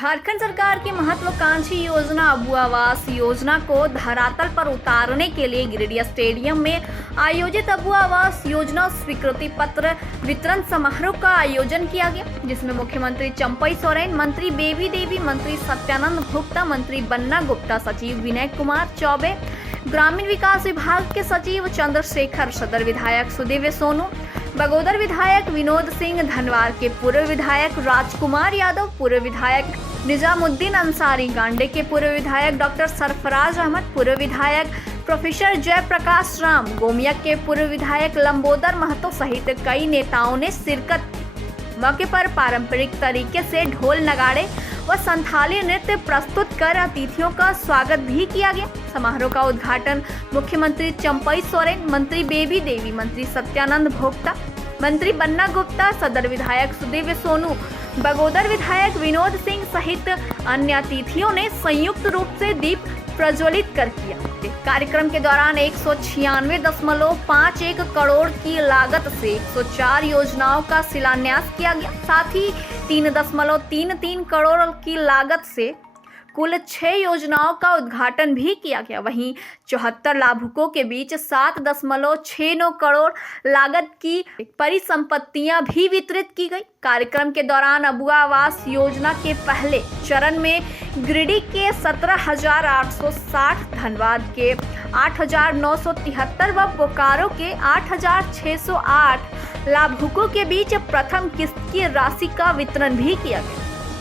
झारखंड सरकार की महत्वाकांक्षी योजना अबू आवास योजना को धरातल पर उतारने के लिए गिरिडीह स्टेडियम में आयोजित अबू आवास योजना स्वीकृति पत्र वितरण समारोह का आयोजन किया गया, जिसमें मुख्यमंत्री चंपई सोरेन, मंत्री बेबी देवी, मंत्री सत्यानंद भोक्ता, मंत्री बन्ना गुप्ता, सचिव विनय कुमार चौबे, ग्रामीण विकास विभाग के सचिव चंद्रशेखर, सदर विधायक सुदेव सोनू, बगोदर विधायक विनोद सिंह, धनवार के पूर्व विधायक राजकुमार यादव, पूर्व विधायक निजामुद्दीन अंसारी, गांडे के पूर्व विधायक डॉक्टर सरफराज अहमद, पूर्व विधायक प्रोफेसर जयप्रकाश राम, गोमिया के पूर्व विधायक लंबोदर महतो सहित कई नेताओं ने शिरकत की। मौके पर पारंपरिक तरीके से ढोल नगाड़े व संथाली नृत्य प्रस्तुत कर अतिथियों का स्वागत भी किया गया। समारोह का उद्घाटन मुख्यमंत्री चंपई सोरेन, मंत्री बेबी देवी, मंत्री सत्यानंद भोक्ता, मंत्री बन्ना गुप्ता, सदर विधायक सुदेव सोनू, बगोदर विधायक विनोद सिंह सहित अन्य अतिथियों ने संयुक्त रूप से दीप प्रज्वलित कर किया। कार्यक्रम के दौरान 196.51 करोड़ की लागत से 104 योजनाओं का शिलान्यास किया गया। साथ ही 3.33 करोड़ की लागत से कुल 6 योजनाओं का उद्घाटन भी किया गया। वहीं 74 लाभुकों के बीच 7.69 करोड़ लागत की परिसंपत्तियां भी वितरित की गई। कार्यक्रम के दौरान अबू आवास योजना के पहले चरण में गिरिडीह के 17,860, धनबाद के 8,973 व बोकारो के 8,608 लाभुकों के बीच प्रथम किस्त की राशि का वितरण भी किया गया।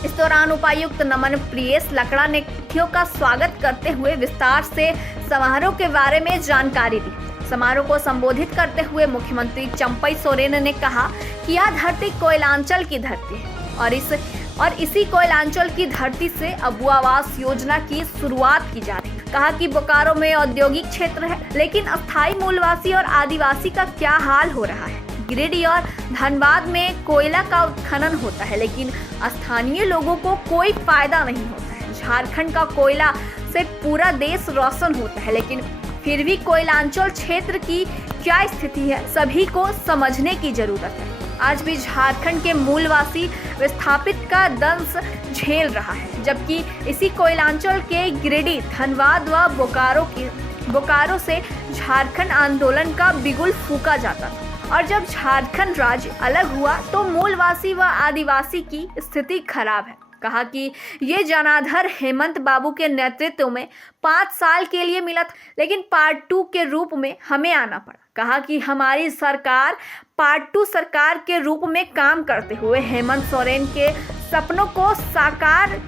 इस दौरान उपायुक्त नमन प्रियेश लकड़ा ने अतिथियों का स्वागत करते हुए विस्तार से समारोह के बारे में जानकारी दी। समारोह को संबोधित करते हुए मुख्यमंत्री चंपई सोरेन ने कहा कि यह धरती कोयलांचल की धरती है और इसी कोयलांचल की धरती से अबू आवास योजना की शुरुआत की जा रही है। कहा कि बोकारो में औद्योगिक क्षेत्र है, लेकिन अस्थायी मूलवासी और आदिवासी का क्या हाल हो रहा है। गिरिडीह और धनबाद में कोयला का उत्खनन होता है, लेकिन स्थानीय लोगों को कोई फायदा नहीं होता है। झारखंड का कोयला से पूरा देश रोशन होता है, लेकिन फिर भी कोयलांचल क्षेत्र की क्या स्थिति है, सभी को समझने की जरूरत है। आज भी झारखंड के मूलवासी विस्थापित का दंश झेल रहा है, जबकि इसी कोयलांचल के गिरिडीह, धनबाद व बोकारो से झारखंड आंदोलन का बिगुल फूंका जाता था। और जब झारखंड राज्य अलग हुआ तो मूलवासी व आदिवासी की स्थिति खराब है। कहा कि ये जनाधर हेमंत बाबू के नेतृत्व में 5 साल के लिए मिला था, लेकिन पार्ट 2 के रूप में हमें आना पड़ा। कहा कि हमारी सरकार पार्ट 2 सरकार के रूप में काम करते हुए हेमंत सोरेन के सपनों को साकार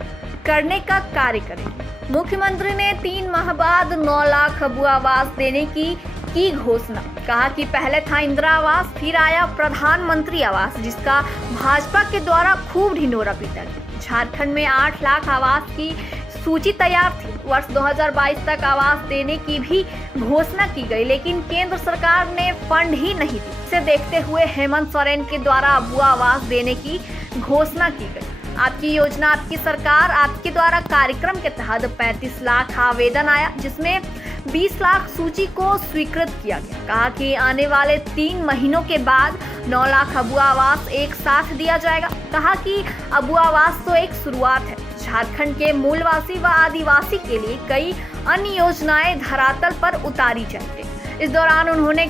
करने का कार्य करेगी। मुख्यमंत्री ने 3 माह बाद 9 लाख अबू आवास देने की घोषणा। कहा कि पहले था इंदिरा आवास, फिर आया प्रधानमंत्री आवास, जिसका भाजपा के द्वारा खूब ढिंढोरा पीटा गया। झारखंड में 8 लाख आवास की सूची तैयार थी। वर्ष 2022 तक आवास देने की भी घोषणा की गई, लेकिन केंद्र सरकार ने फंड ही नहीं दी। इसे देखते हुए हेमंत सोरेन के द्वारा अबू आवास देने की घोषणा की गई। आपकी योजना, आपकी सरकार, आपके द्वारा कार्यक्रम के तहत 35 लाख आवेदन आया, जिसमें 20 लाख सूची को स्वीकृत किया गया। कहा कि आने वाले 3 महीनों के बाद 9 लाख अबू आवास एक साथ दिया जाएगा। कहा कि अबू आवास तो एक शुरुआत है। झारखंड के मूलवासी व आदिवासी के लिए कई अन्य योजनाएं धरातल पर उतारी जाएंगी। इस दौरान उन्होंने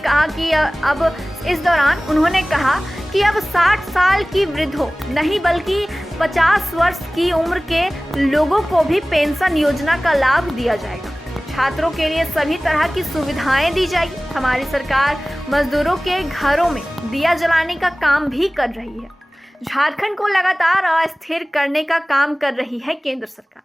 कहा कि अब 60 साल की वृद्धों नहीं बल्कि 50 वर्ष की उम्र के लोगों को भी पेंशन योजना का लाभ दिया जाएगा। छात्रों के लिए सभी तरह की सुविधाएं दी जाएगी। हमारी सरकार मजदूरों के घरों में दिया जलाने का काम भी कर रही है। झारखंड को लगातार अस्थिर करने का काम कर रही है केंद्र सरकार।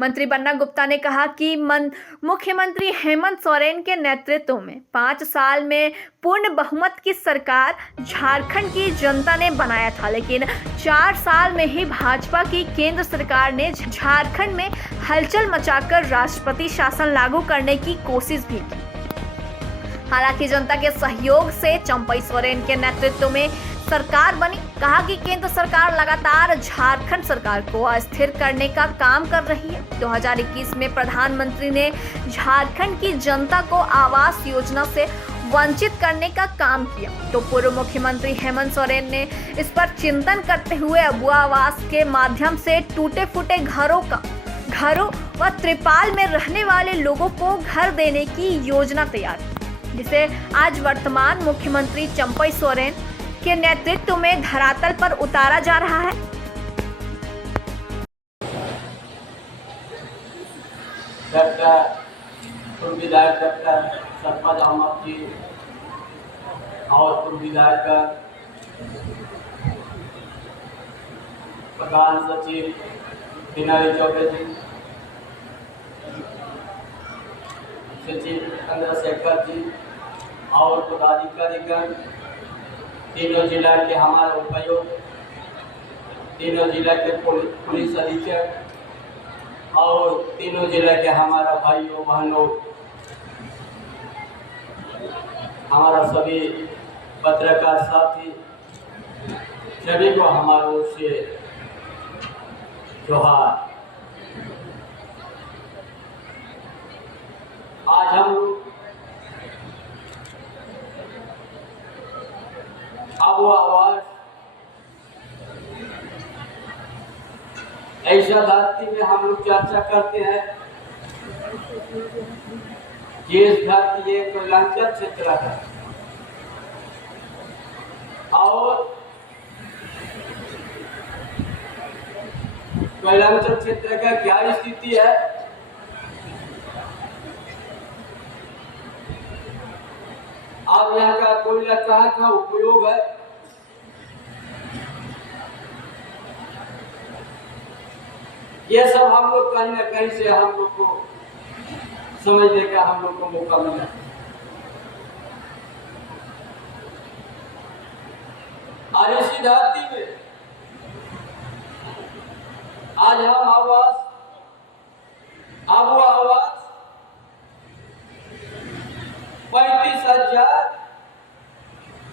मंत्री बन्ना गुप्ता ने कहा कि मुख्यमंत्री हेमंत सोरेन के नेतृत्व में 5 साल में पूर्ण बहुमत की सरकार झारखंड की जनता ने बनाया था, लेकिन 4 साल में ही भाजपा की केंद्र सरकार ने झारखंड में हलचल मचाकर राष्ट्रपति शासन लागू करने की कोशिश भी की। हालांकि जनता के सहयोग से चंपई सोरेन के नेतृत्व में सरकार बनी। कहा कि केंद्र सरकार लगातार झारखंड सरकार को अस्थिर करने का काम कर रही है। 2021 में प्रधानमंत्री ने झारखंड की जनता को आवास योजना से वंचित करने का काम किया। तो पूर्व मुख्यमंत्री हेमंत सोरेन ने इस पर चिंतन करते हुए अबुआ आवास के माध्यम से टूटे फूटे घरों व त्रिपाल में रहने वाले लोगों को घर देने की योजना तैयार की, जिसे आज वर्तमान मुख्यमंत्री चंपई सोरेन के नेतृत्व में धरातल पर उतारा जा रहा है। पूर्व विधायक डॉक्टर सरफराज अहमद जी और पूर्व विधायक प्रधान सचिव बिनारी चौबे जी, सचिव चंद्रशेखर जी और पदाधिकारीगण, तीनों जिला के हमारे उपायुक्त, तीनों जिला के पुलिस अधीक्षक और तीनों जिला के हमारा भाइयों बहनों, हमारा सभी पत्रकार साथी, सभी को हमारे ओर से जोहार। आज हम अबुआ आवास ऐसा धरती में हम लोग चर्चा करते हैं। ये धरती एक कोयलांचल क्षेत्र है और कोयलांचल क्षेत्र का क्या स्थिति है, अब यहाँ का कोयला कहाँ का उपयोग है, ये सब हम लोग कहीं ना कहीं से हम लोग को समझने का हम लोग को मौका मिला। और इसी धरती में आज हम अबुआ आवास 35,000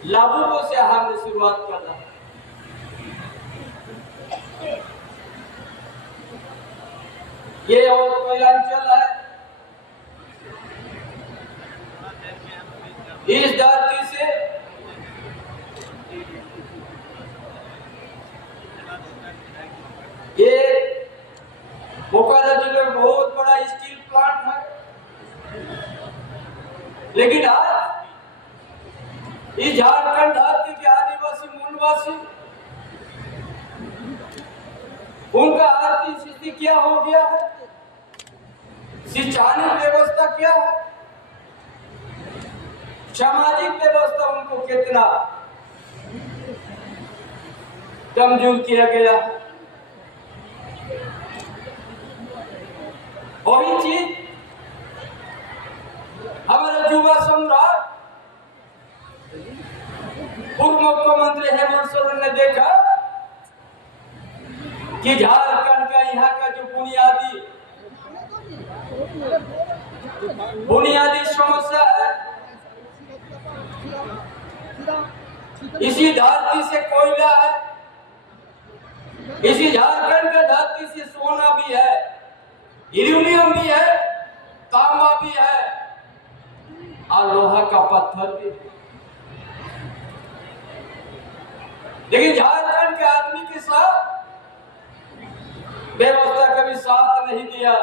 लाभुकों से हमने शुरुआत करना। ये और कोयलांचल है, इस धरती से ये बोकारो जिले में बहुत बड़ा स्टील प्लांट है, लेकिन आज इस झारखंड धरती के आदिवासी मूलवासी उनका आर्थिक स्थिति क्या हो गया है, शिक्षानिक व्यवस्था क्या है, सामाजिक व्यवस्था उनको कितना कमजोर किया गया है। वही चीज हमारे युवा सम्राट पूर्व मुख्यमंत्री हेमंत सोरेन ने देखा कि झारखंड का यहाँ का जो बुनियादी समस्या है, इसी धरती से कोयला है, इसी झारखंड के धरती से सोना भी है, यूरेनियम भी है, तांबा भी है और लोहा का पत्थर भी। लेकिन झारखंड के आदमी के साथ व्यवस्था कभी साथ नहीं दिया।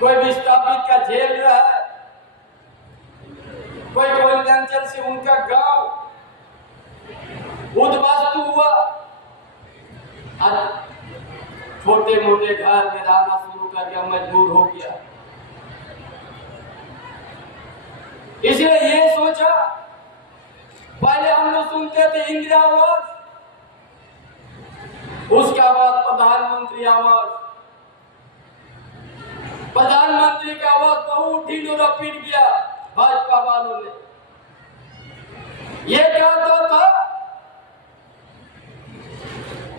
कोई विस्थापित का झेल रहा है, कोई कोयलांचल से उनका गांव उद्वास्तु हुआ और छोटे मोटे घर में रहना शुरू कर दिया, मजबूर हो गया। इसलिए ये सोचा, पहले हम लोग सुनते थे इंदिरा आवास, उसके बाद प्रधानमंत्री आवास। प्रधानमंत्री का आवास बहुत ढीलों पीट गया भाजपा वालों ने। ये कहता था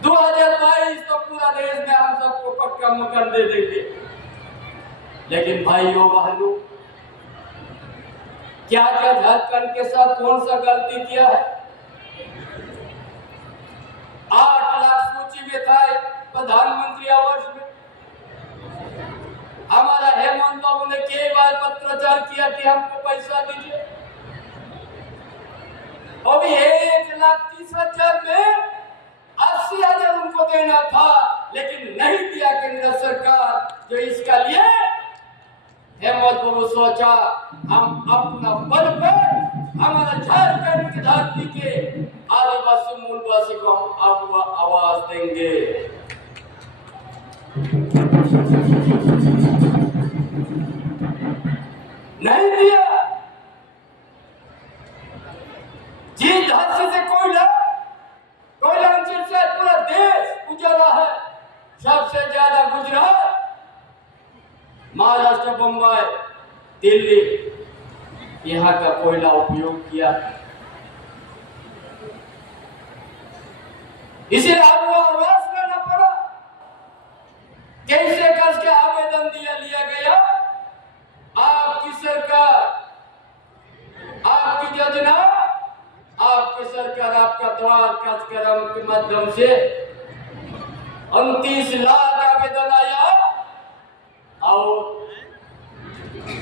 2022 तो पूरा देश में हम सबको पक्का मकान दे देंगे। लेकिन भाइयों बहनों, क्या क्या झारखंड के साथ कौन सा गलती किया है? 8 लाख सूची में था प्रधानमंत्री आवास में। हमारा हेमंत बाबू ने कई बार पत्राचार किया कि हमको पैसा दीजिए, वो भी 1,30,000 में 80,000 उनको देना था, लेकिन नहीं दिया केंद्र सरकार। जो इसका लिए हेमंत बाबू सोचा हम अपना बल पर हमारा झारखंड की धरती के आदिवासी मूलवासी को हम आवाज देंगे। नहीं दिया। जिस धरती से कोयला अंचल से पूरा देश उजाला है, सबसे ज्यादा गुजरात, महाराष्ट्र, बम्बई, दिल्ली, यहाँ का कोयला उपयोग किया। इसे आपको आवाज करना पड़ा। कैसे करके आवेदन लिया गया। आपकी सरकार, आपकी योजना, आपकी सरकार, आपका द्वार कार्यक्रम के माध्यम से 29 लाख आवेदन आया और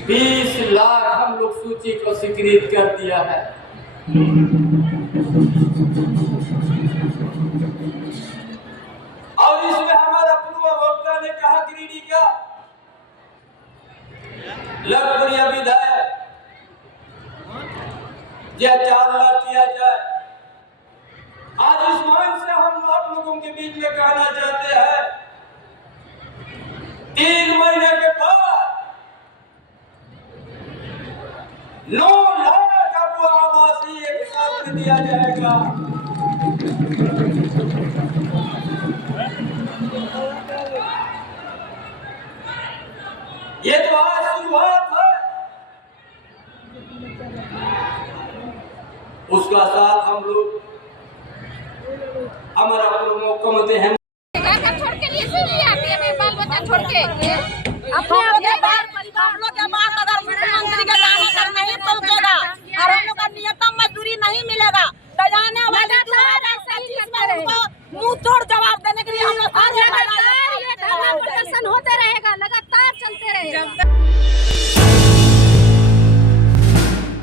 20 लाख हम लोग सूची को स्वीकृत कर दिया है। और इसमें हमारा पूर्व वक्ता ने कहा गिरिडीह का लखपुरिया विधायक यह 4 लाख किया जाए। आज इस मंच से हम आप लोगों के बीच में कहना चाहते हैं, 3 महीने के बाद 9 लाख आपको आवासीय एक साथ दिया जाएगा। ये तो आज शुरुआत है, उसका साथ हम लोग हमारा मुख्यमंत्री हैं छोड़ के लिए आती है, बाल बच्चा छोड़ के अपने बाल परिवार लोग के बात अगर मुख्यमंत्री के जाने तक नहीं पहुंचेगा और हम लोग का न्यूनतम मजदूरी